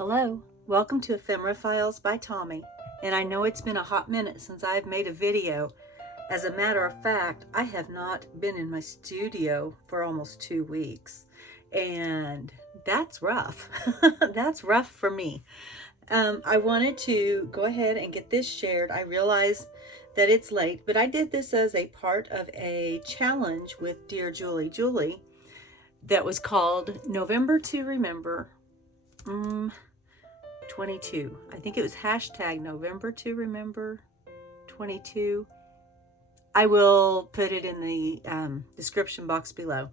Hello, welcome to Ephemera Files by Tommy, and I know it's been a hot minute since I've made a video. As a matter of fact, I have not been in my studio for almost 2 weeks, and that's rough. That's rough for me. I wanted to go ahead and get this shared. I realize that it's late, but I did this as a part of a challenge with Dear Julie Julie that was called November to Remember 22. I think it was hashtag November to Remember 22. I will put it in the description box below.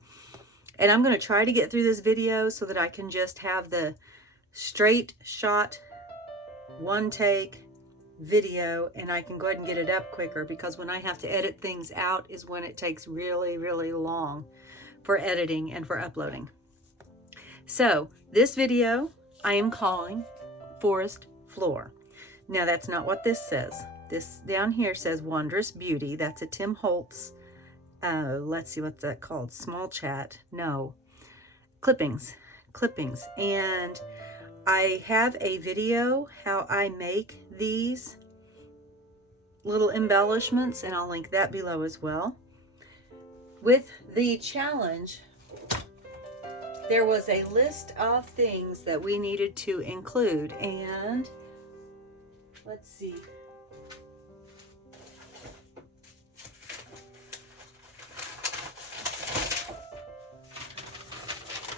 And I'm going to try to get through this video so that I can just have the straight shot, one take video, and I can go ahead and get it up quicker, because when I have to edit things out is when it takes really, really long for editing and for uploading. So this video I am calling Forest Floor. Now that's not what this says. This down here says Wondrous Beauty. That's a Tim Holtz, let's see, what's that called? Small chat. No. Clippings. And I have a video how I make these little embellishments, and I'll link that below as well. With the challenge, there was a list of things that we needed to include, and let's see.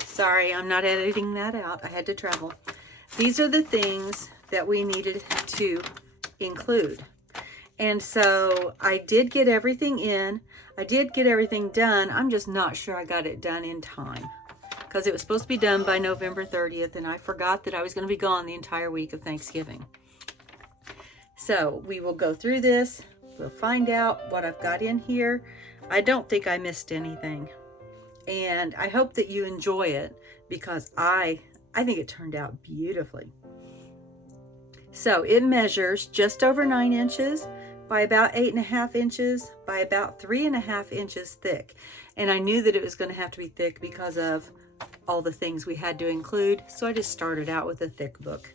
Sorry, I'm not editing that out. I had to travel. These are the things that we needed to include. And so I did get everything in. I did get everything done. I'm just not sure I got it done in time, because it was supposed to be done by November 30th, and I forgot that I was going to be gone the entire week of Thanksgiving. So we will go through this. We'll find out what I've got in here. I don't think I missed anything. And I hope that you enjoy it, because I think it turned out beautifully. So it measures just over 9 inches by about 8.5 inches by about 3.5 inches thick. And I knew that it was going to have to be thick because of all the things we had to include. So I just started out with a thick book.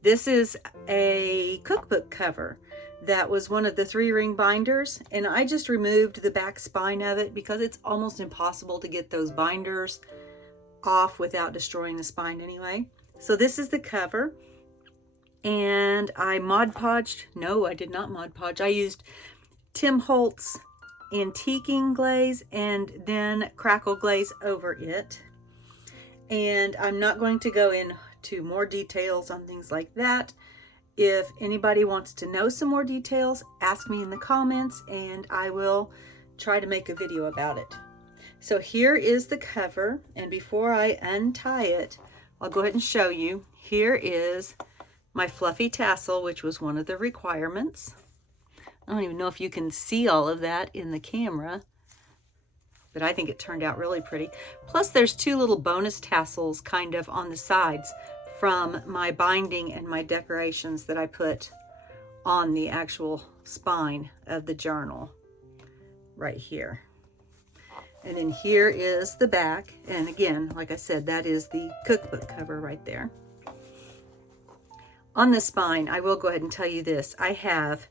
This is a cookbook cover that was one of the 3-ring binders, and I just removed the back spine of it because it's almost impossible to get those binders off without destroying the spine anyway. So this is the cover, and I Mod Podged. No, I did not Mod Podge. I used Tim Holtz antiquing glaze and then crackle glaze over it. And I'm not going to go into more details on things like that. If anybody wants to know some more details, ask me in the comments and I will try to make a video about it. So here is the cover, and before I untie it, I'll go ahead and show you. Here is my fluffy tassel, which was one of the requirements. I don't even know if you can see all of that in the camera, but I think it turned out really pretty. Plus there's 2 little bonus tassels kind of on the sides from my binding and my decorations that I put on the actual spine of the journal right here. And then here is the back. And again, like I said, that is the cookbook cover right there. On the spine, I will go ahead and tell you this. I have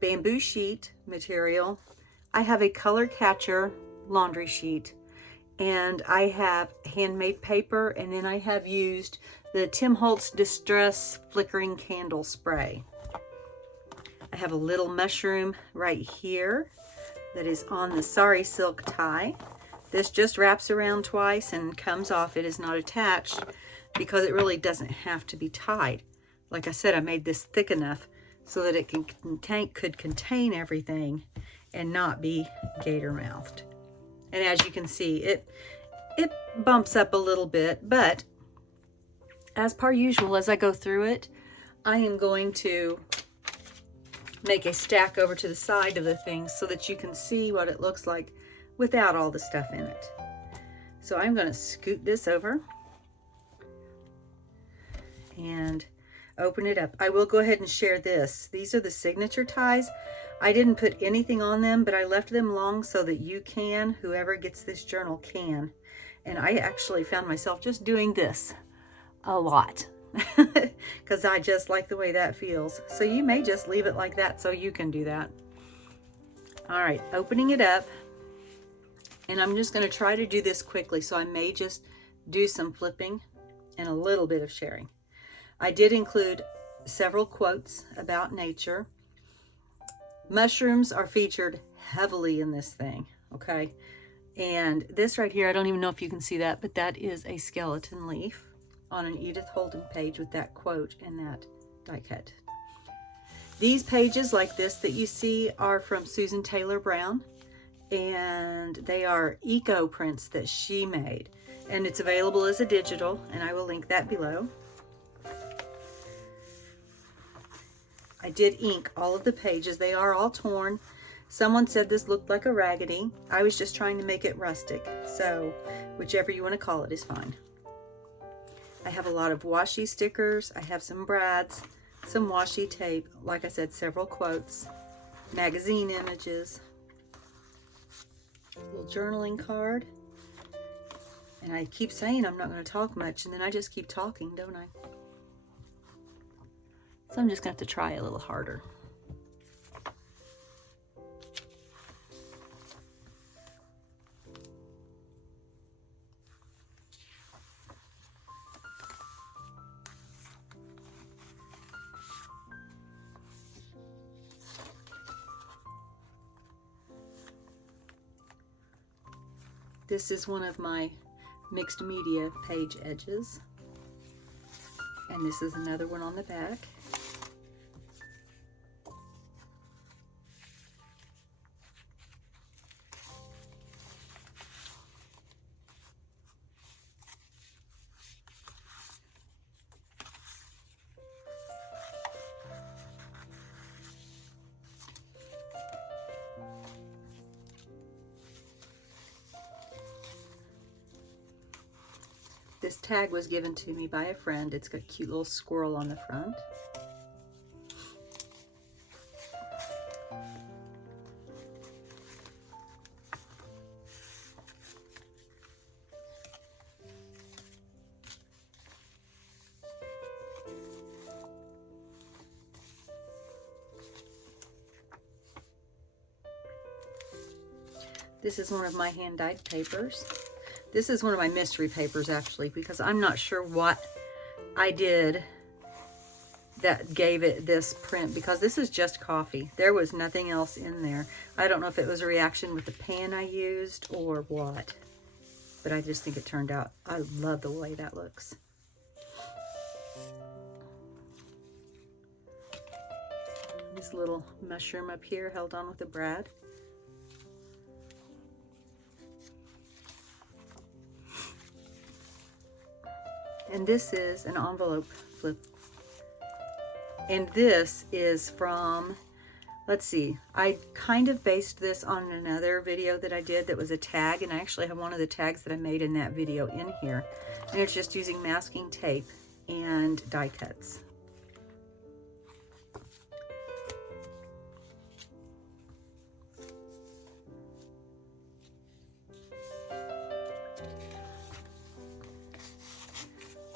bamboo sheet material. I have a color catcher laundry sheet. And I have handmade paper, and then I have used the Tim Holtz Distress Flickering Candle Spray. I have a little mushroom right here that is on the Sari silk tie. This just wraps around twice and comes off. It is not attached because it really doesn't have to be tied. Like I said, I made this thick enough so that it could contain everything and not be gator-mouthed. And as you can see, it bumps up a little bit, but as per usual, as I go through it, I am going to make a stack over to the side of the thing so that you can see what it looks like without all the stuff in it. So I'm going to scoot this over and open it up. I will go ahead and share this. These are the signature ties. I didn't put anything on them, but I left them long so that you can, whoever gets this journal can. And I actually found myself just doing this a lot because I just like the way that feels. So you may just leave it like that so you can do that. All right, opening it up, and I'm just going to try to do this quickly, so I may just do some flipping and a little bit of sharing. I did include several quotes about nature. Mushrooms are featured heavily in this thing, okay? And this right here, I don't even know if you can see that, but that is a skeleton leaf on an Edith Holden page with that quote and that die cut. These pages like this that you see are from Susan Taylor Brown, and they are eco prints that she made, and it's available as a digital, and I will link that below. I did ink all of the pages. They are all torn. Someone said this looked like a raggedy. I was just trying to make it rustic, so whichever you want to call it is fine. I have a lot of washi stickers. I have some brads, some washi tape, like I said, several quotes, magazine images, a little journaling card. And I keep saying I'm not going to talk much, and then I just keep talking, don't I? So I'm just going to have to try a little harder. This is one of my mixed media page edges, and this is another one on the back. This tag was given to me by a friend. It's got a cute little squirrel on the front. This is one of my hand-dyed papers. This is one of my mystery papers, actually, because I'm not sure what I did that gave it this print, because this is just coffee. There was nothing else in there. I don't know if it was a reaction with the pan I used or what, but I just think it turned out. I love the way that looks. This little mushroom up here held on with a brad. And this is an envelope flip. And this is from, let's see, I kind of based this on another video that I did that was a tag, and I actually have one of the tags that I made in that video in here. And it's just using masking tape and die cuts.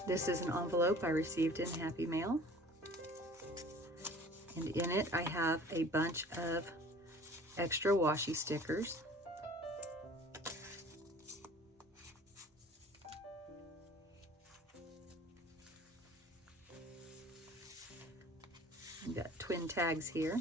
This is an envelope I received in Happy Mail. And in it I have a bunch of extra washi stickers. I've got twin tags here.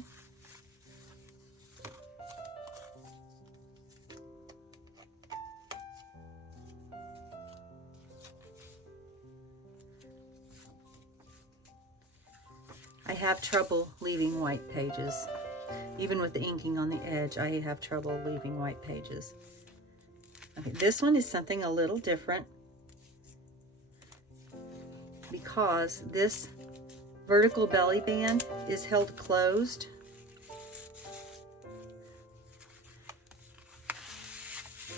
I have trouble leaving white pages. Even with the inking on the edge, I have trouble leaving white pages. Okay, this one is something a little different because this vertical belly band is held closed.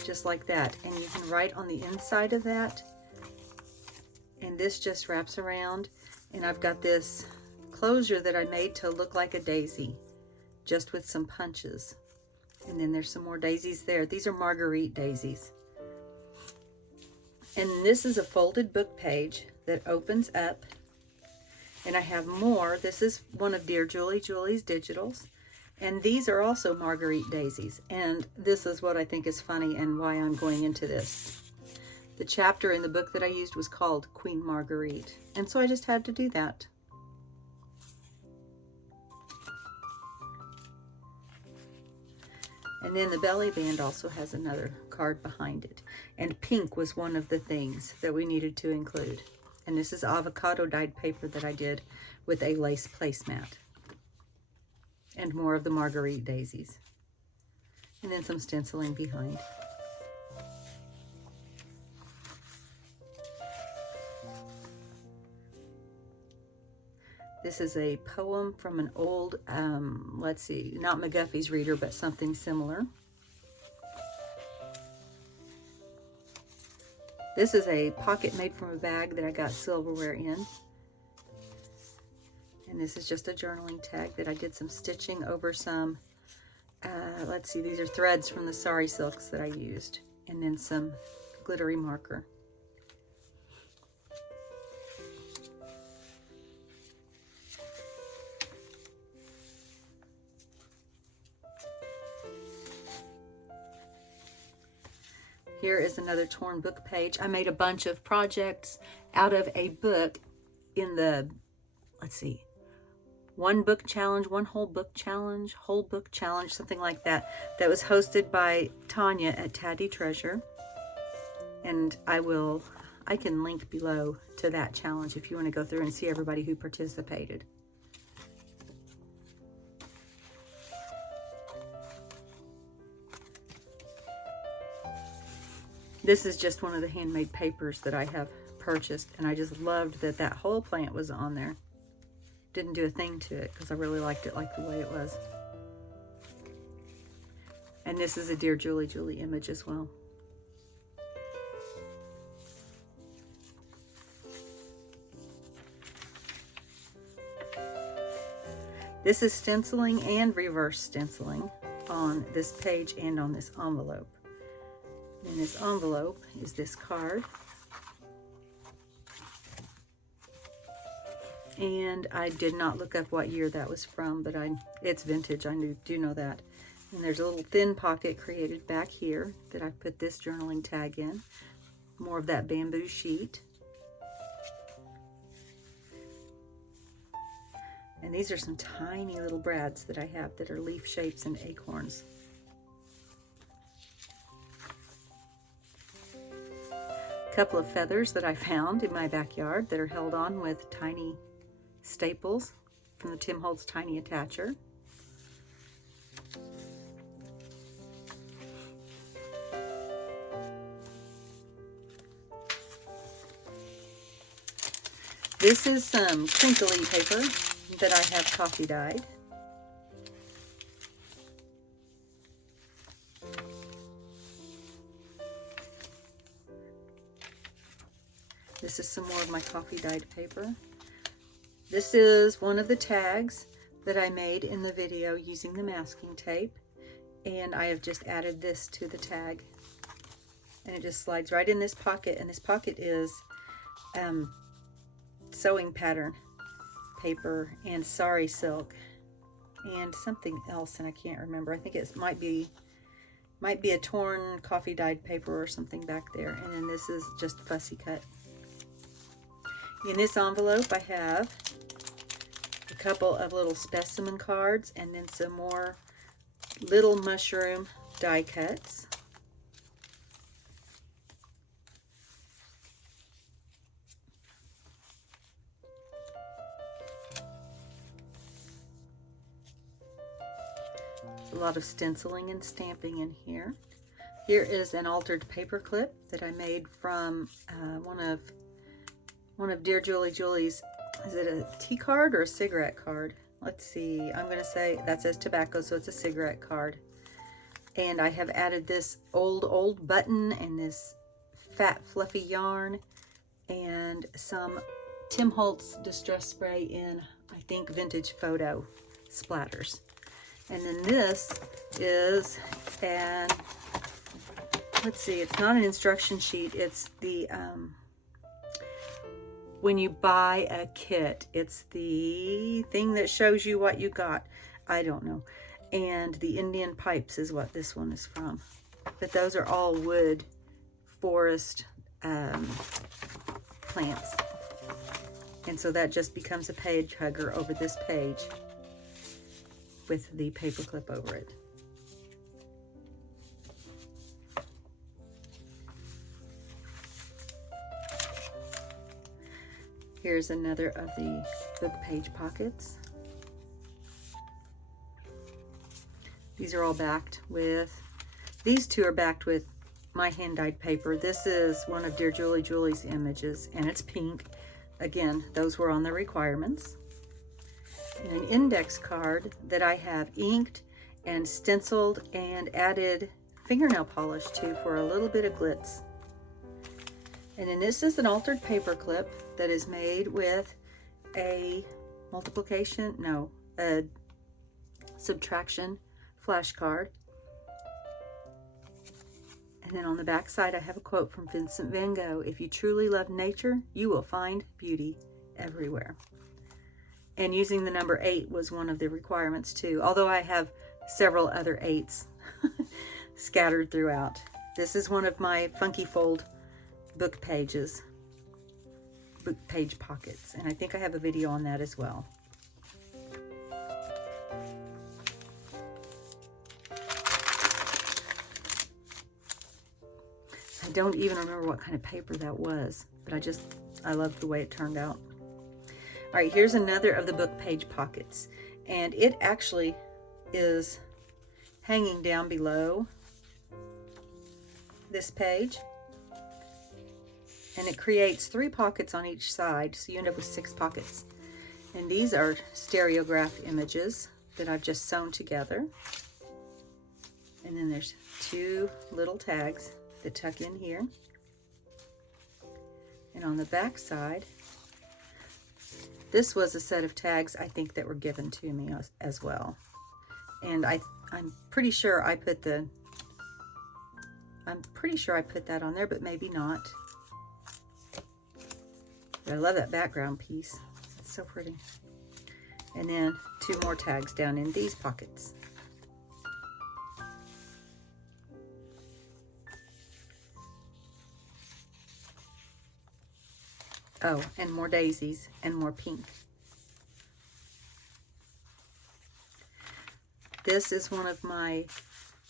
Just like that. And you can write on the inside of that. And this just wraps around. And I've got this closure that I made to look like a daisy, just with some punches. And then there's some more daisies there. These are Marguerite daisies. And this is a folded book page that opens up. And I have more. This is one of Dear Julie Julie's digitals. And these are also Marguerite daisies. And this is what I think is funny and why I'm going into this. The chapter in the book that I used was called Queen Marguerite. And so I just had to do that. And then the belly band also has another card behind it. And pink was one of the things that we needed to include. And this is avocado dyed paper that I did with a lace placemat. And more of the Marguerite daisies. And then some stenciling behind. This is a poem from an old, let's see, not McGuffey's Reader, but something similar. This is a pocket made from a bag that I got silverware in. And this is just a journaling tag that I did some stitching over some, let's see, these are threads from the sari silks that I used. And then some glittery marker. Here is another torn book page. I made a bunch of projects out of a book in the, let's see, one book challenge, one whole book challenge, something like that. That was hosted by Tania at Tatty Treasure. And I can link below to that challenge if you want to go through and see everybody who participated. This is just one of the handmade papers that I have purchased, and I just loved that that whole plant was on there. Didn't do a thing to it because I really liked it like the way it was. And this is a Dear Julie Julie image as well. This is stenciling and reverse stenciling on this page and on this envelope. In this envelope is this card. And I did not look up what year that was from, but it's vintage, I do know that. And there's a little thin pocket created back here that I put this journaling tag in. More of that bamboo sheet. And these are some tiny little brads that I have that are leaf shapes and acorns. Couple of feathers that I found in my backyard that are held on with tiny staples from the Tim Holtz Tiny Attacher. This is some crinkly paper that I have coffee dyed. This is some more of my coffee dyed paper. This is one of the tags that I made in the video using the masking tape. And I have just added this to the tag. And it just slides right in this pocket. And this pocket is sewing pattern paper and sari silk and something else, and I can't remember. I think it might be a torn coffee dyed paper or something back there. And then this is just fussy cut. In this envelope I have a couple of little specimen cards and then some more little mushroom die cuts. A lot of stenciling and stamping in here. Here is an altered paper clip that I made from one of Dear Julie Julie's, is it a tea card or a cigarette card? Let's see, I'm gonna say that says tobacco, so it's a cigarette card. And I have added this old button and this fat fluffy yarn and some Tim Holtz distress spray in, I think, vintage photo splatters. And then this is let's see, it's not an instruction sheet, it's the when you buy a kit. It's the thing that shows you what you got. I don't know. And the Indian pipes is what this one is from. But those are all wood forest plants. And so that just becomes a page hugger over this page with the paper clip over it. Here's another of the book page pockets. These are all backed with, these two are backed with my hand-dyed paper. This is one of Dear Julie Julie's images, and it's pink. Again, those were on the requirements. And an index card that I have inked and stenciled and added fingernail polish to for a little bit of glitz. And then this is an altered paper clip that is made with a subtraction flashcard. And then on the back side, I have a quote from Vincent van Gogh: "If you truly love nature, you will find beauty everywhere." And using the number 8 was one of the requirements too, although I have several other 8s scattered throughout. This is one of my funky fold book page pockets, and I think I have a video on that as well. I don't even remember what kind of paper that was, but I love the way it turned out. All right, here's another of the book page pockets, and it actually is hanging down below this page, and it creates 3 pockets on each side, so you end up with 6 pockets. And these are stereograph images that I've just sewn together. And then there's 2 little tags that tuck in here. And on the back side, this was a set of tags I think that were given to me as well. And I'm pretty sure I put that on there, but maybe not. But I love that background piece. It's so pretty. And then 2 more tags down in these pockets. Oh, and more daisies and more pink. This is one of my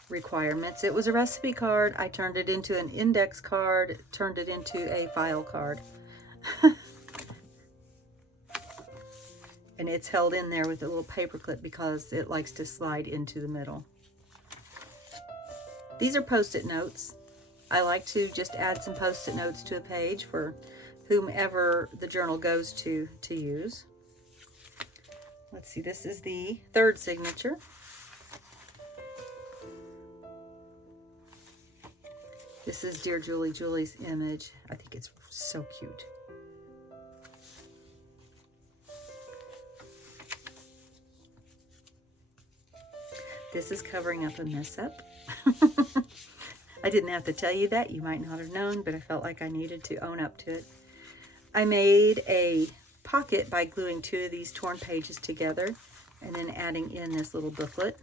requirements. It was a recipe card. I turned it into an index card, turned it into a file card. And it's held in there with a little paper clip because it likes to slide into the middle. These are post-it notes. I like to just add some post-it notes to a page for whomever the journal goes to use. Let's see, this is the 3rd signature. This is Dear Julie Julie's image. I think it's so cute. This is covering up a mess up. I didn't have to tell you that. You might not have known, but I felt like I needed to own up to it. I made a pocket by gluing 2 of these torn pages together and then adding in this little booklet.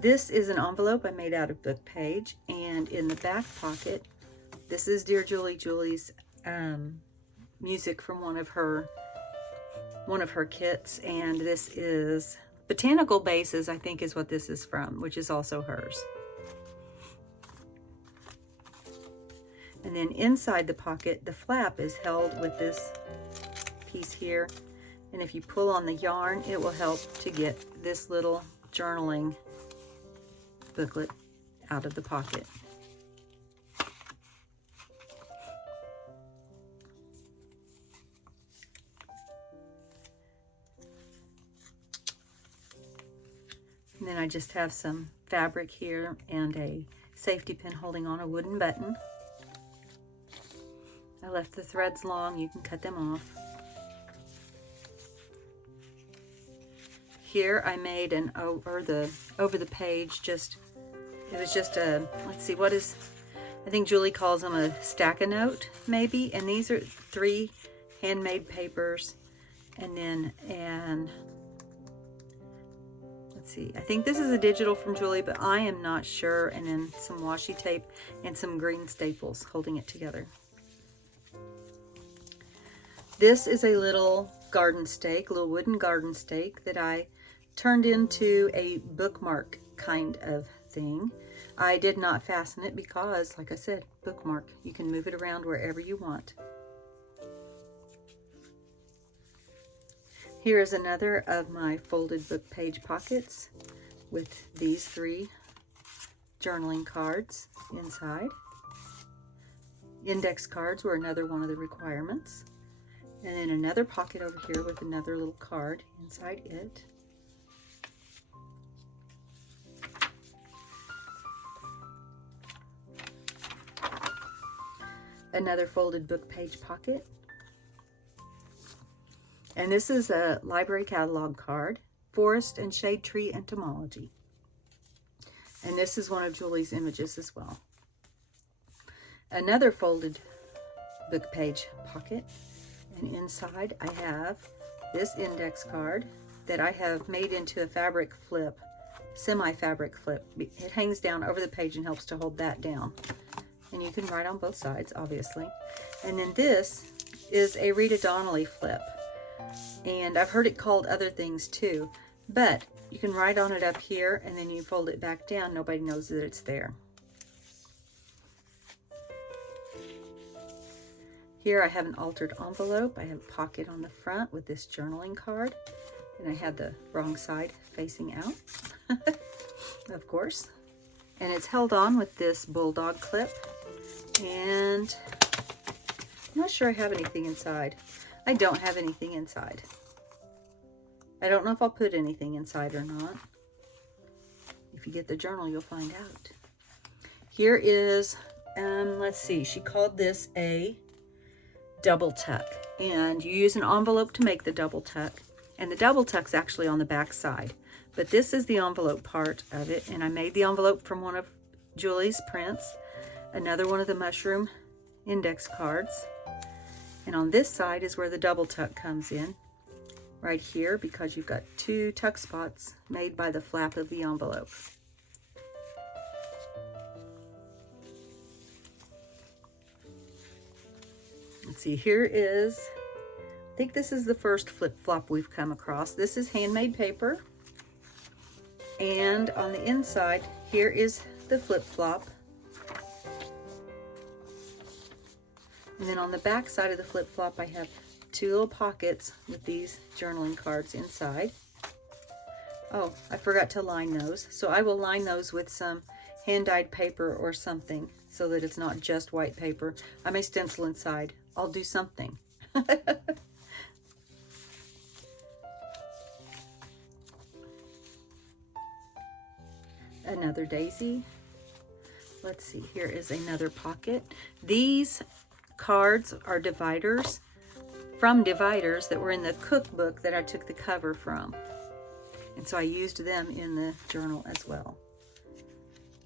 This is an envelope I made out of book page, and in the back pocket, this is Dear Julie Julie's music from one of her kits, and this is Botanical Bases, I think is what this is from, which is also hers. And then inside the pocket, the flap is held with this piece here, and if you pull on the yarn, it will help to get this little journaling booklet out of the pocket. And then I just have some fabric here and a safety pin holding on a wooden button. left the threads long. You can cut them off. Here I made an over the page, it was just a, let's see, what is, I think Julie calls them a stack-a-note maybe, and these are 3 handmade papers, and then, let's see, I think this is a digital from Julie, but I am not sure, and then some washi tape and some green staples holding it together. This is a little garden stake, a little wooden garden stake that I turned into a bookmark kind of thing. I did not fasten it because, like I said, bookmark. You can move it around wherever you want. Here is another of my folded book page pockets with these 3 journaling cards inside. Index cards were another one of the requirements. And then another pocket over here with another little card inside it. Another folded book page pocket. And this is a library catalog card, Forest and Shade Tree Entomology. And this is one of Julie's images as well. Another folded book page pocket. And inside I have this index card that I have made into a fabric flip, semi-fabric flip. It hangs down over the page and helps to hold that down. And you can write on both sides, obviously. And then this is a Rita Donnelly flip. And I've heard it called other things too. But you can write on it up here, and then you fold it back down. Nobody knows that it's there. Here I have an altered envelope. I have a pocket on the front with this journaling card. And I have the wrong side facing out, of course. And it's held on with this bulldog clip. And I'm not sure I have anything inside. I don't have anything inside. I don't know if I'll put anything inside or not. If you get the journal, you'll find out. Here is, let's see, she called this a double tuck. And you use an envelope to make the double tuck. And the double tuck's actually on the back side. But this is the envelope part of it. And I made the envelope from one of Julie's prints. Another one of the mushroom index cards. And on this side is where the double tuck comes in. Right here, because you've got 2 tuck spots made by the flap of the envelope. Let's see, here is, I think this is the first flip-flop we've come across. This is handmade paper. And on the inside, here is the flip-flop. And then on the back side of the flip-flop, I have 2 little pockets with these journaling cards inside. Oh, I forgot to line those. So I will line those with some hand-dyed paper or something so that it's not just white paper. I may stencil inside. I'll do something. Another daisy. Let's see, here is another pocket. These cards are dividers from dividers that were in the cookbook that I took the cover from. And so I used them in the journal as well.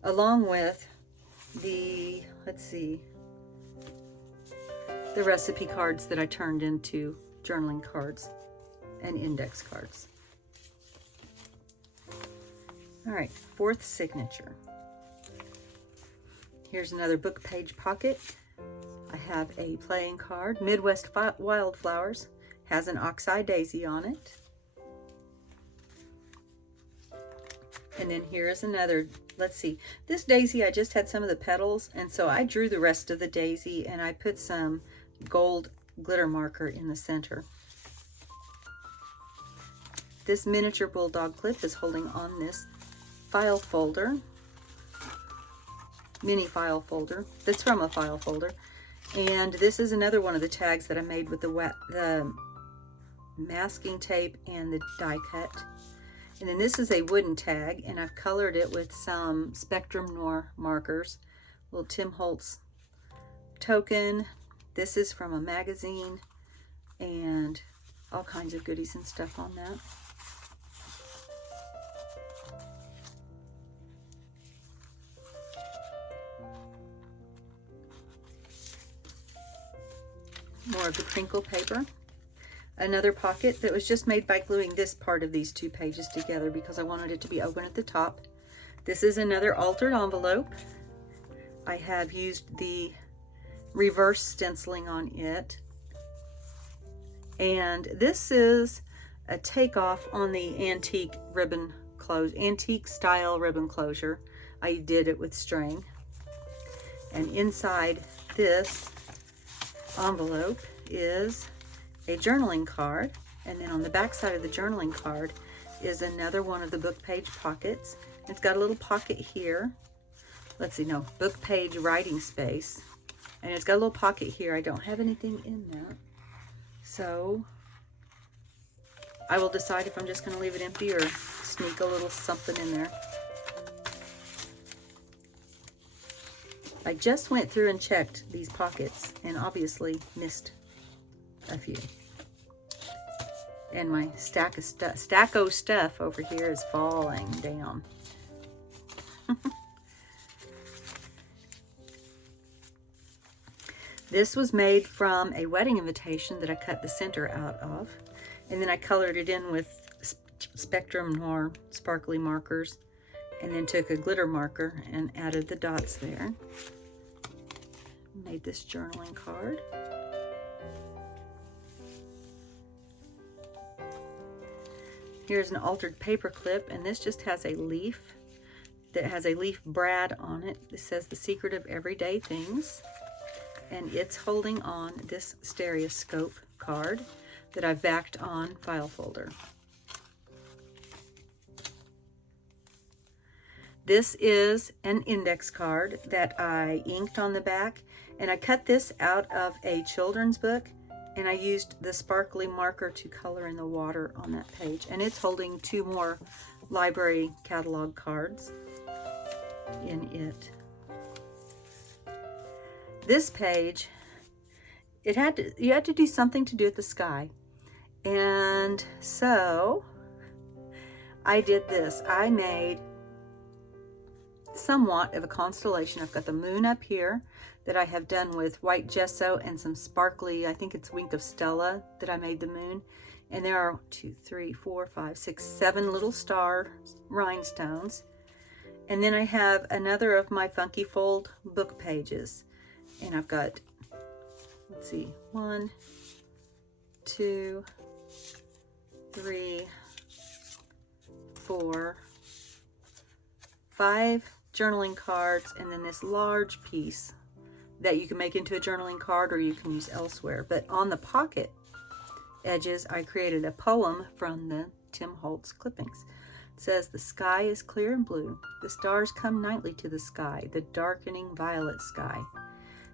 Along with the, let's see, the recipe cards that I turned into journaling cards and index cards. All right, 4th signature. Here's another book page pocket. I have a playing card, Midwest Wildflowers, has an oxeye daisy on it. And then here is another, let's see, this daisy, I just had some of the petals, and so I drew the rest of the daisy and I put some gold glitter marker in the center. This miniature bulldog clip is holding on this file folder, mini file folder, that's from a file folder. And this is another one of the tags that I made with the masking tape and the die cut. And then this is a wooden tag, and I've colored it with some Spectrum Noir markers, little Tim Holtz token, This is from a magazine, and all kinds of goodies and stuff on that. More of the crinkle paper. Another pocket that was just made by gluing this part of these two pages together because I wanted it to be open at the top. This is another altered envelope. I have used the reverse stenciling on it. And this is a takeoff on the antique ribbon close, antique style ribbon closure. I did it with string. And inside this envelope is a journaling card, and then on the back side of the journaling card is another one of the book page pockets. It's got a little pocket here. Let's see, no, book page writing space, and it's got a little pocket here. I don't have anything in that, so I will decide if I'm just going to leave it empty or sneak a little something in there. I just went through and checked these pockets and obviously missed a few. And my stack of stuff over here is falling down. This was made from a wedding invitation that I cut the center out of. And then I colored it in with Spectrum Noir sparkly markers. And then took a glitter marker and added the dots there. Made this journaling card. Here's an altered paper clip, and this just has a leaf that has a leaf brad on it. It says The Secret of Everyday Things, and it's holding on this stereoscope card that I've backed on file folder. This is an index card that I inked on the back, and I cut this out of a children's book, and I used the sparkly marker to color in the water on that page, and it's holding two more library catalog cards in it. This page, you had to do something to do with the sky, and so I did this. I made somewhat of a constellation. I've got the moon up here that I have done with white gesso and some sparkly, I think it's Wink of Stella that I made the moon. And there are 2, 3, 4, 5, 6, 7 little star rhinestones. And then I have another of my Funky Fold book pages. And I've got, let's see, 1, 2, 3, 4, 5 journaling cards, and then this large piece that you can make into a journaling card or you can use elsewhere. But on the pocket edges, I created a poem from the Tim Holtz clippings. It says, "The sky is clear and blue. The stars come nightly to the sky, the darkening violet sky.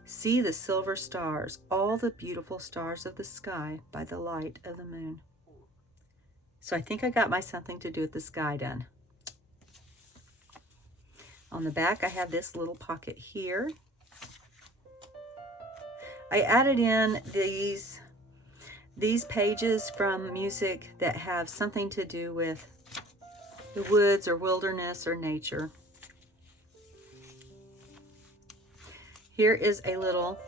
See the silver stars, all the beautiful stars of the sky by the light of the moon." So I think I got my something to do with the sky done. On the back, I have this little pocket here. I added in these pages from music that have something to do with the woods or wilderness or nature. Here is a little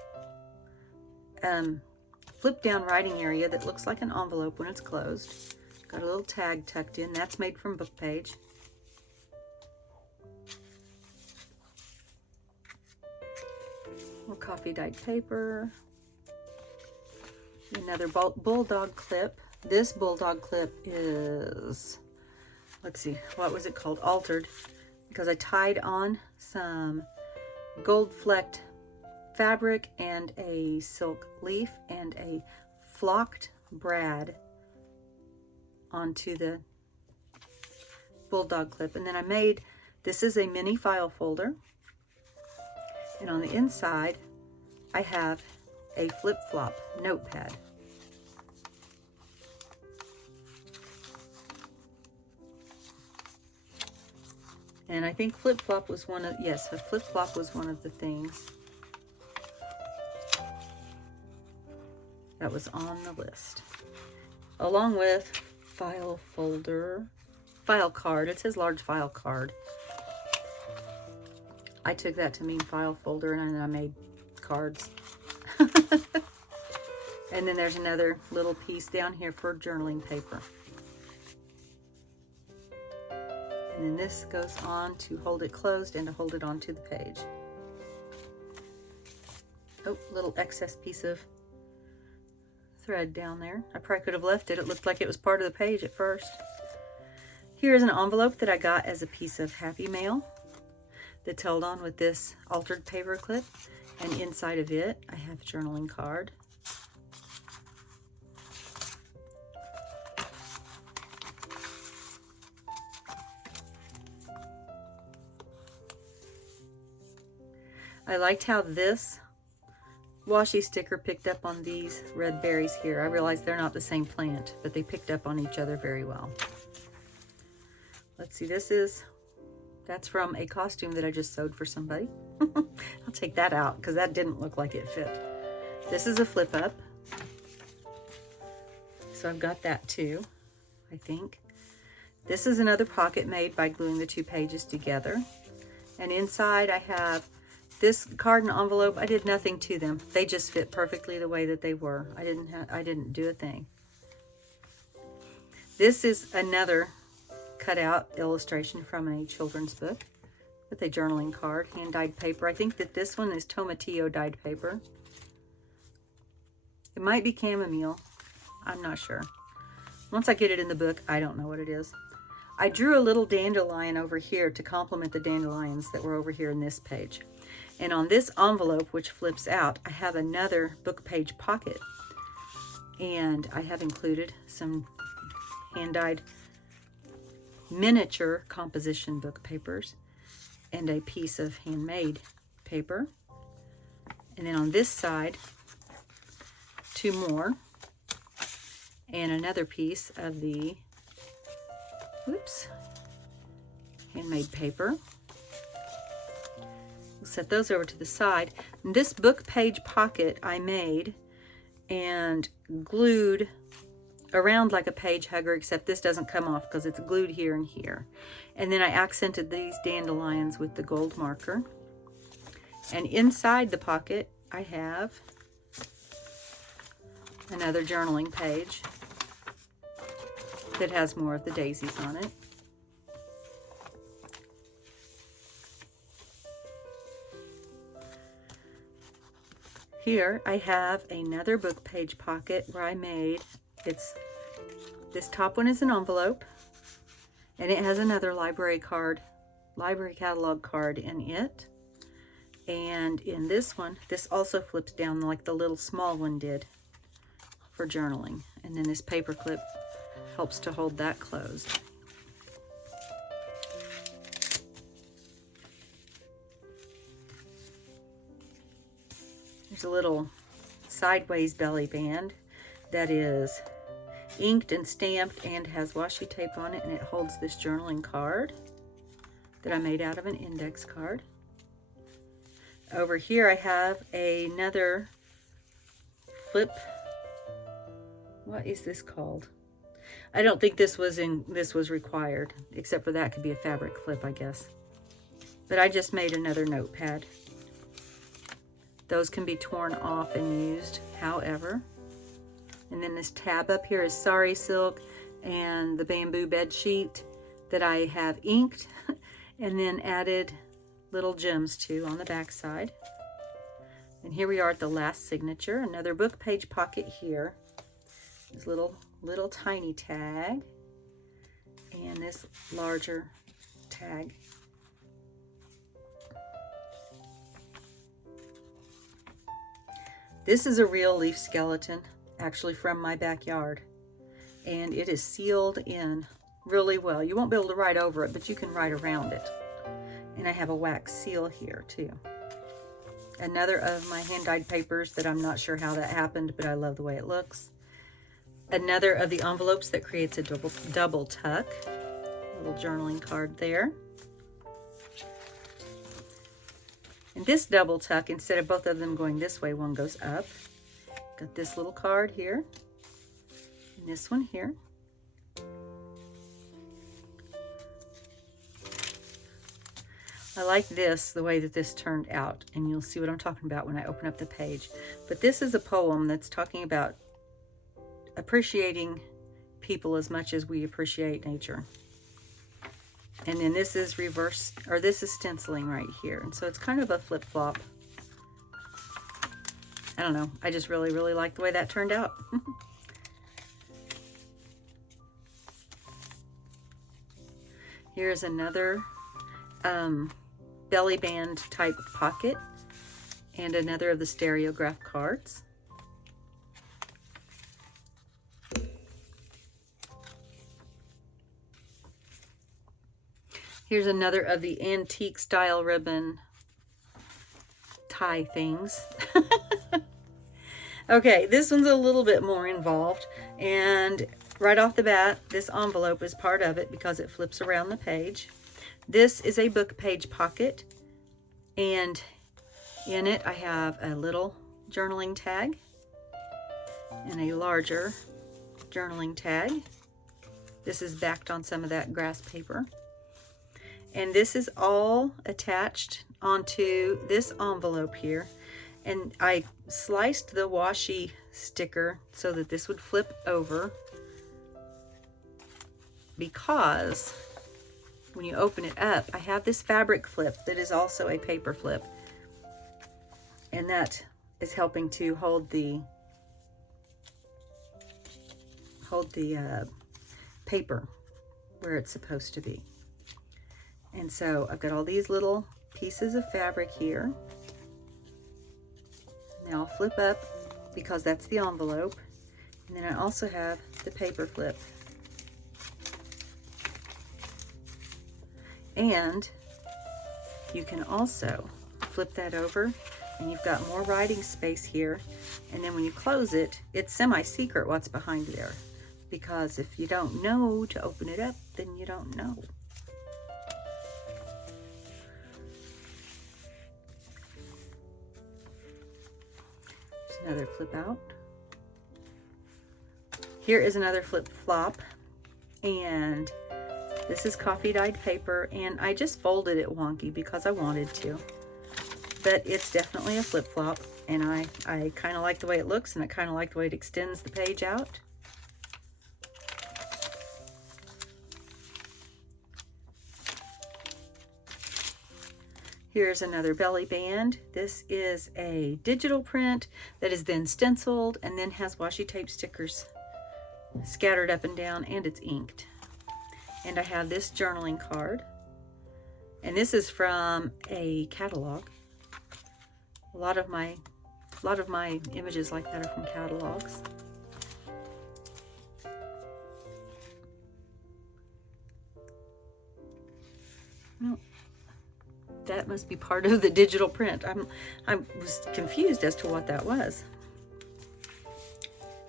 flip down writing area that looks like an envelope when it's closed. Got a little tag tucked in. That's made from book page. More coffee dyed paper. Another bulldog clip. This bulldog clip is, let's see, what was it called? Altered, because I tied on some gold flecked fabric and a silk leaf and a flocked brad onto the bulldog clip. And then I made, this is a mini file folder. And on the inside, I have a flip-flop notepad. And I think flip-flop was one of, yes, a flip-flop was one of the things. that was on the list. Along with file folder, file card. It says large file card. I took that to mean file folder, and then I made cards. And then there's another little piece down here for journaling paper. And then this goes on to hold it closed and to hold it onto the page. Oh, little excess piece of thread down there. I probably could have left it. It looked like it was part of the page at first. Here's an envelope that I got as a piece of Happy Mail that's held on with this altered paper clip. And inside of it, I have a journaling card. I liked how this washi sticker picked up on these red berries here. I realized they're not the same plant, but they picked up on each other very well. Let's see, that's from a costume that I just sewed for somebody. I'll take that out because that didn't look like it fit. This is a flip up. So I've got that too, I think. This is another pocket made by gluing the two pages together. And inside I have this card and envelope. I did nothing to them. They just fit perfectly the way that they were. I didn't do a thing. This is another cutout illustration from a children's book with a journaling card, hand dyed paper. I think that this one is tomatillo dyed paper. It might be chamomile. I'm not sure. Once I get it in the book, I don't know what it is. I drew a little dandelion over here to complement the dandelions that were over here in this page. And on this envelope, which flips out, I have another book page pocket. And I have included some hand-dyed miniature composition book papers and a piece of handmade paper. And then on this side, two more. And another piece of the, handmade paper. We'll set those over to the side. And this book page pocket I made and glued around like a page hugger, except this doesn't come off because it's glued here and here. And then I accented these dandelions with the gold marker. And inside the pocket I have another journaling page that has more of the daisies on it. Here I have another book page pocket where I made, this top one is an envelope, and it has another library catalog card in it. And in this one, this also flips down like the little small one did for journaling. And then this paper clip helps to hold that closed. There's a little sideways belly band that is inked and stamped and has washi tape on it, and it holds this journaling card that I made out of an index card. Over here I have another flip. What is this called? I don't think this was required, except for that could be a fabric flip, I guess. But I just made another notepad. Those can be torn off and used however. And then this tab up here is sari silk and the bamboo bed sheet that I have inked and then added little gems to on the back side. And here we are at the last signature. Another book page pocket here. This little tiny tag and this larger tag. This is a real leaf skeleton, actually from my backyard, and it is sealed in really well. You won't be able to write over it, but you can write around it. And I have a wax seal here too. Another of my hand-dyed papers that I'm not sure how that happened, but I love the way it looks. Another of the envelopes that creates a double tuck. Little journaling card there. And this double tuck, instead of both of them going this way, one goes up. Got this little card here, and this one here. I like this, the way that this turned out, and you'll see what I'm talking about when I open up the page. But this is a poem that's talking about appreciating people as much as we appreciate nature. And then this is reverse, or this is stenciling right here. And so it's kind of a flip-flop. I don't know. I just really, really like the way that turned out. Here's another belly band type pocket and another of the stereograph cards. Here's another of the antique style ribbon tie things. Okay, this one's a little bit more involved, and right off the bat, this envelope is part of it because it flips around the page. This is a book page pocket, and in it I have a little journaling tag and a larger journaling tag. This is backed on some of that grass paper. And this is all attached onto this envelope here. And I sliced the washi sticker so that this would flip over, because when you open it up, I have this fabric flip that is also a paper flip. And that is helping to hold the paper where it's supposed to be. And so I've got all these little pieces of fabric here. Now I'll flip up because that's the envelope. And then I also have the paper flip. And you can also flip that over, and you've got more writing space here. And then when you close it, it's semi-secret what's behind there. Because if you don't know to open it up, then you don't know. Another flip out. Here is another flip flop, and this is coffee dyed paper, and I just folded it wonky because I wanted to, but it's definitely a flip flop, and I kind of like the way it looks, and I kind of like the way it extends the page out. Here's another belly band. This is a digital print that is then stenciled and then has washi tape stickers scattered up and down, and it's inked. And I have this journaling card, and this is from a catalog. A lot of my images like that are from catalogs. Well, that must be part of the digital print. I was confused as to what that was.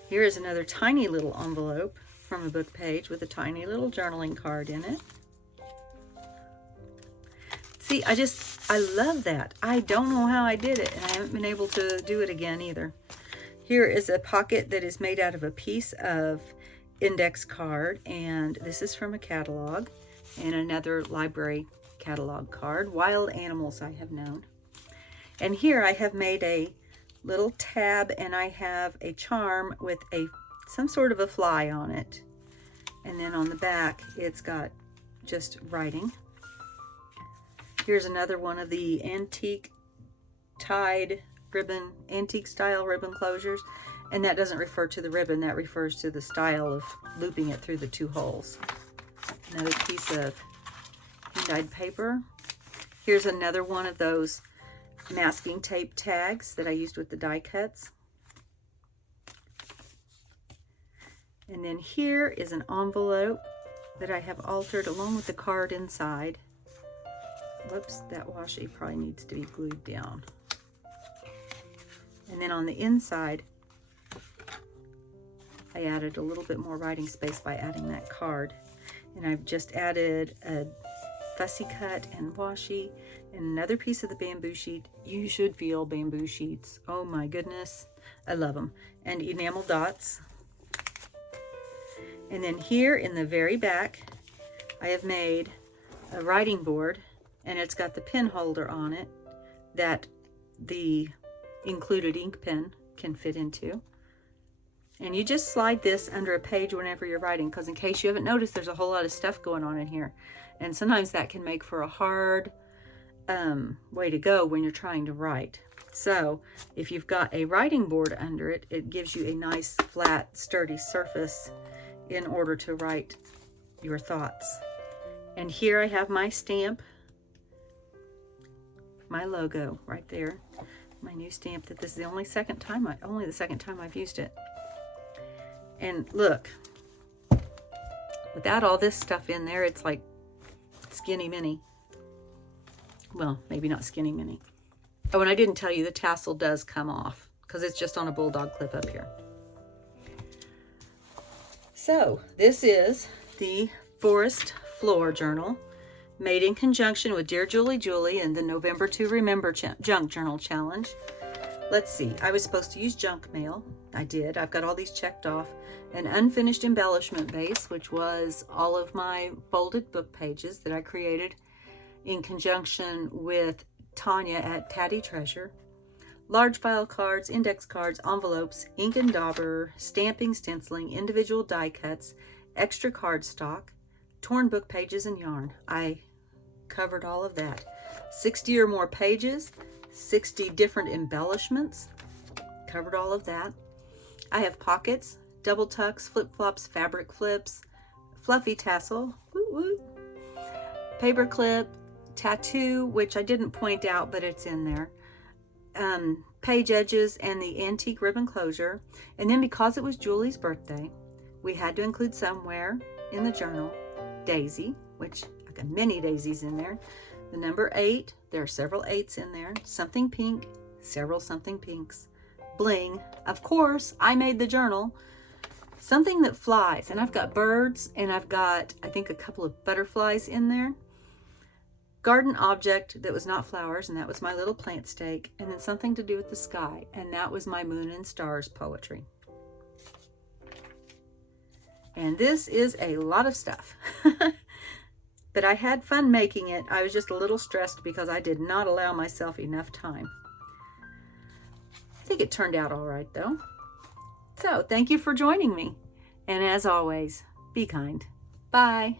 Here is another tiny little envelope from a book page with a tiny little journaling card in it. See, I love that. I don't know how I did it, and I haven't been able to do it again either. Here is a pocket that is made out of a piece of index card, and this is from a catalog, and another library catalog card, Wild Animals I Have Known. And here I have made a little tab, and I have a charm with some sort of a fly on it. And then on the back, it's got just writing. Here's another one of the antique tied ribbon, antique style ribbon closures. And that doesn't refer to the ribbon, that refers to the style of looping it through the two holes. Another piece of dyed paper. Here's another one of those masking tape tags that I used with the die cuts. And then here is an envelope that I have altered along with the card inside. Whoops, that washi probably needs to be glued down. And then on the inside, I added a little bit more writing space by adding that card. And I've just added a fussy cut and washi and another piece of the bamboo sheet. You should feel bamboo sheets. Oh my goodness, I love them. and enamel dots. And then here in the very back, I have made a writing board, and it's got the pen holder on it that the included ink pen can fit into. And you just slide this under a page whenever you're writing, because in case you haven't noticed, there's a whole lot of stuff going on in here. And sometimes that can make for a hard way to go when you're trying to write. So if you've got a writing board under it, it gives you a nice, flat, sturdy surface in order to write your thoughts. And here I have my stamp, my logo right there, my new stamp. That this is the only the second time I've used it. And look, without all this stuff in there, it's like skinny mini. Well, maybe not skinny mini. Oh, and I didn't tell you the tassel does come off because it's just on a bulldog clip up here. So this is the Forest Floor Journal, made in conjunction with Dear Julie Julie and the November to Remember Junk Journal Challenge. Let's see, I was supposed to use junk mail. I did. I've got all these checked off. An unfinished embellishment base, which was all of my folded book pages that I created in conjunction with Tania at Tatty Treasure. Large file cards, index cards, envelopes, ink and dauber, stamping, stenciling, individual die cuts, extra cardstock, torn book pages, and yarn. I covered all of that. 60 or more pages, 60 different embellishments, covered all of that. I have pockets, double tucks, flip-flops, fabric flips, fluffy tassel, woo woo, paper clip, tattoo, which I didn't point out, but it's in there, page edges, and the antique ribbon closure. And then because it was Julie's birthday, we had to include somewhere in the journal daisy, which I got many daisies in there. The number 8, there are several 8s in there. Something pink, several something pinks. Bling, of course, I made the journal. Something that flies, and I've got birds, and I've got, I think, a couple of butterflies in there. Garden object that was not flowers, and that was my little plant stake. And then something to do with the sky, and that was my moon and stars poetry. And this is a lot of stuff. But I had fun making it. I was just a little stressed because I did not allow myself enough time. I think it turned out all right, though. So thank you for joining me. And as always, be kind. Bye.